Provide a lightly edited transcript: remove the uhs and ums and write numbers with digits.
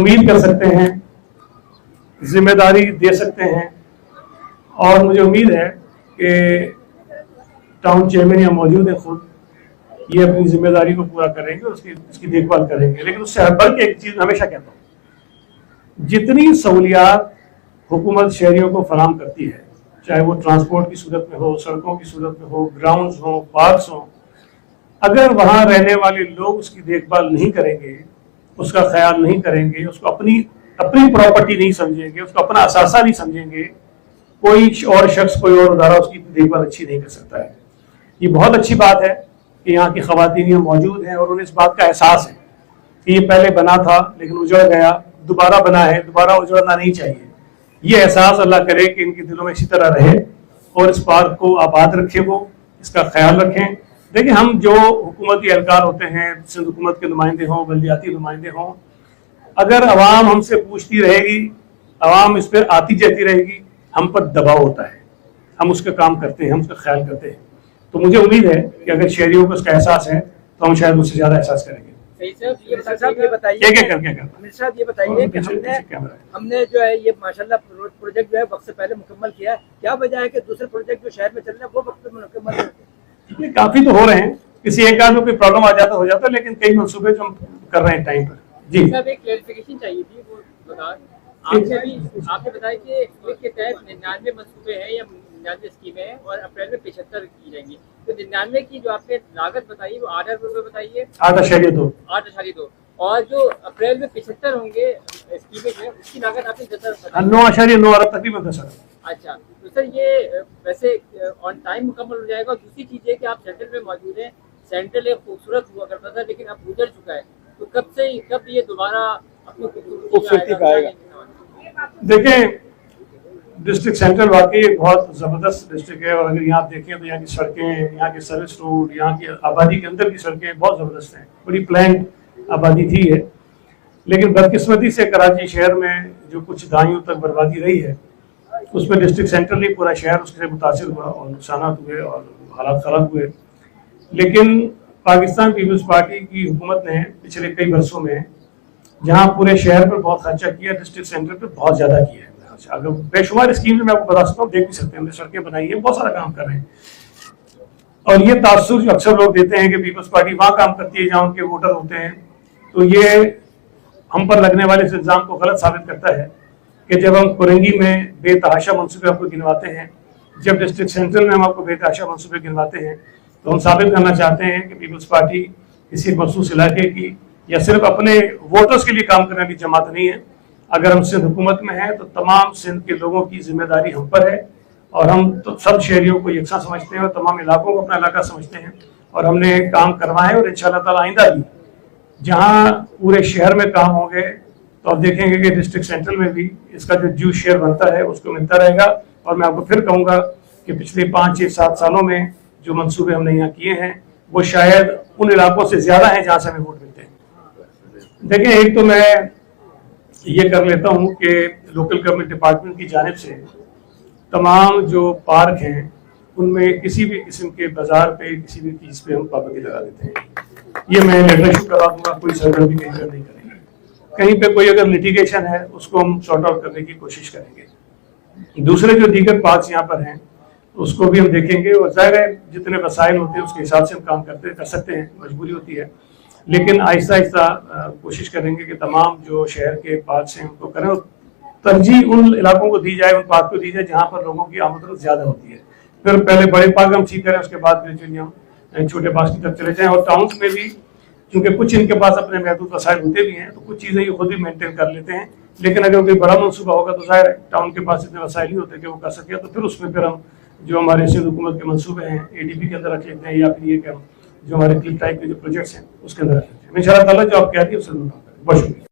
امید کر سکتے ہیں, ذمہ داری دے سکتے ہیں, اور مجھے امید ہے کہ ٹاؤن چیئرمین یہاں موجود ہیں خود, یہ اپنی ذمہ داری کو پورا کریں گے, اس کی دیکھ بھال کریں گے. لیکن اس سے بڑھ کے ایک چیز ہمیشہ کہتا ہوں, جتنی سہولیات حکومت شہریوں کو فراہم کرتی ہے, چاہے وہ ٹرانسپورٹ کی صورت میں ہو, سڑکوں کی صورت میں ہو, گراؤنڈز ہوں, پارکس ہوں, اگر وہاں رہنے والے لوگ اس کی دیکھ بھال نہیں کریں گے, اس کا خیال نہیں کریں گے, اس کو اپنی پراپرٹی نہیں سمجھیں گے, اس کو اپنا اثاثہ نہیں سمجھیں گے, کوئی اور شخص, کوئی اور ادارہ اس کی دیکھ بھال اچھی نہیں کر سکتا ہے. یہ بہت اچھی بات ہے کہ یہاں کی خواتین یہاں موجود ہیں اور انہیں اس بات کا احساس ہے کہ یہ پہلے بنا تھا لیکن اجڑ گیا, دوبارہ بنا ہے, دوبارہ اجڑنا نہیں چاہیے. یہ احساس اللہ کرے کہ ان کے دلوں میں اسی طرح رہے اور اس پارک کو آباد رکھیں, وہ اس کا خیال رکھیں. دیکھیں, ہم جو حکومتی اہلکار ہوتے ہیں, سندھ حکومت کے نمائندے ہوں, بلدیاتی نمائندے ہوں, اگر عوام ہم سے پوچھتی رہے گی, عوام اس پہ آتی جاتی رہے گی, ہم پر دباؤ ہوتا ہے, ہم اس کا کام کرتے ہیں, ہم اس کا خیال کرتے ہیں. تو مجھے امید ہے کہ اگر شہریوں کو اس کا احساس ہے تو ہم شاید اس سے زیادہ احساس کریں گے. ہم نے جو ہے یہ ماشاءاللہ پروجیکٹ جو ہے وقت سے پہلے مکمل کیا ہے, کیا وجہ ہے کہ دوسرے پروجیکٹ جو شہر میں چل رہے ہیں وہ وقت پہ مکمل ہوتے ہیں؟ کافی تو ہو رہے ہیں, کسی ایک آدھ میں کوئی پرابلم آ جاتا ہو جاتا ہے, لیکن کئی منصوبے جو ہم کر رہے ہیں ٹائم پر. جی صاحب, ایک کلیریفیکیشن چاہیے تھی, وہ بتا آپ نے بتایا کہ اس کے تحت 99 منصوبے ہیں یا 99 اسکیمیں ہیں اور اپریل میں 75 کی جائیں گی. تو 99 کی جو آپ نے لاگت بتائی وہ 8 ارب روپے بتائیے, 8.2, اور جو اپریل میں 75 ہوں گے اسکیمیں جو ہیں اس کی لاگت آپ نے 9.9 ارب تقریباً 10 ارب. اچھا, تو سر یہ ویسے آن ٹائم مکمل ہو جائے گا. دوسری چیز یہ کہ آپ سینٹرل میں موجود ہیں, سینٹرل ایک خوبصورت ہوا کرتا تھا لیکن اب گزر چکا ہے, تو کب یہ دوبارہ اپنی خوبصورتی میں آئے گا؟ دیکھیں, ڈسٹرکٹ سینٹرل واقعی ایک بہت زبردست ڈسٹرکٹ ہے, اور اگر یہاں دیکھیں تو یہاں کی سڑکیں, یہاں کے سروس روڈ, یہاں کی آبادی کے اندر کی سڑکیں بہت زبردست ہیں, بڑی پلانڈ آبادی تھی ہے. لیکن بدقسمتی سے کراچی شہر میں جو کچھ دہائیوں تک بربادی رہی ہے اس میں ڈسٹرکٹ سینٹرل نہیں, پورا شہر اس سے متاثر ہوا اور نقصانات ہوئے اور حالات خراب ہوئے. لیکن پاکستان پیپلز پارٹی کی حکومت نے پچھلے کئی برسوں میں جہاں پورے شہر پر بہت خرچہ کیا, ڈسٹرکٹ سینٹر پہ بہت زیادہ کیا ہے. اگر بے شمار اسکیم میں آپ کو بتا سکتا ہوں, دیکھ بھی سکتے ہیں, ہم نے سڑکیں بنائی ہیں, بہت سارا کام کر رہے ہیں. اور یہ تاثر جو اکثر لوگ دیتے ہیں کہ پیپلز پارٹی وہاں کام کرتی ہے جہاں ان کے ووٹر ہوتے ہیں, تو یہ ہم پر لگنے والے اس الزام کو غلط ثابت کرتا ہے کہ جب ہم کرنگی میں بے تحاشا منصوبے آپ کو گنواتے ہیں, جب ڈسٹرکٹ سینٹرل میں ہم آپ کو بے تحاشا منصوبے گنواتے ہیں, تو ہم ثابت کرنا چاہتے ہیں کہ پیپلز پارٹی کسی مخصوص علاقے کی یا صرف اپنے ووٹرز کے لیے کام کرنے والی جماعت نہیں ہے. اگر ہم سندھ حکومت میں ہیں تو تمام سندھ کے لوگوں کی ذمہ داری ہم پر ہے, اور ہم تو سب شہریوں کو یکساں سمجھتے ہیں اور تمام علاقوں کو اپنا علاقہ سمجھتے ہیں, اور ہم نے کام کروایا ہے. اور انشاءاللہ تعالی آئندہ بھی جہاں پورے شہر میں کام ہوں گے تو آپ دیکھیں گے کہ ڈسٹرکٹ سینٹرل میں بھی اس کا جو شیئر بنتا ہے اس کو ملتا رہے گا. اور میں آپ کو پھر کہوں گا کہ پچھلے 5 6 7 سالوں میں جو منصوبے ہم نے یہاں کیے ہیں وہ شاید ان علاقوں سے زیادہ ہیں جہاں سے ہمیں ووٹ ملتے ہیں. دیکھیں, ایک تو میں یہ کر لیتا ہوں کہ لوکل گورنمنٹ ڈپارٹمنٹ کی جانب سے تمام جو پارک ہیں ان میں کسی بھی قسم کے بازار پہ کسی بھی چیز پہ ہم پابندی لگا دیتے ہیں. یہ میں لیٹر ایشو کرا دوں گا, کوئی سرگرمی کہیں پر نہیں کریں گے. کہیں پہ کوئی اگر لٹیگیشن ہے اس کو ہم سارٹ آؤٹ کرنے کی کوشش کریں گے. دوسرے جو دیگر پارکس یہاں پر ہیں اس کو بھی ہم دیکھیں گے, اور ظاہر ہے جتنے وسائل ہوتے ہیں اس کے حساب سے ہم کام کر سکتے ہیں, مجبوری ہوتی ہے. لیکن آہستہ آہستہ کوشش کریں گے کہ تمام جو شہر کے پارکس ہیں ان کو کریں, اور ترجیح ان علاقوں کو دی جائے, ان پارک کو دی جائے جہاں پر لوگوں کی آمد و رفت زیادہ ہوتی ہے. پھر پہلے بڑے پارک ہم ٹھیک کریں, اس کے بعد گریجولی ہم چھوٹے پارک کی طرف چلے جائیں. اور ٹاؤنس میں بھی چونکہ کچھ ان کے پاس اپنے محدود وسائل ہوتے بھی ہیں تو کچھ چیزیں یہ خود بھی مینٹین کر لیتے ہیں. لیکن اگر کوئی بڑا منصوبہ ہوگا تو ظاہر ہے ٹاؤن کے پاس اتنے وسائل نہیں ہوتے کہ وہ کر سکے, تو پھر اس میں پھر ہم جو ہمارے سندھ حکومت کے منصوبے ہیں ADB کے اندر رکھ لیتے ہیں, یا پھر یہ کہ ہم جو ہمارے کلپ ٹائپ کے جو پروجیکٹس ہیں اس کے اندر رکھ لیتے ہیں. ان شاء اللہ تعالیٰ جو آپ کہتے ہیں اس سے بہت شکریہ.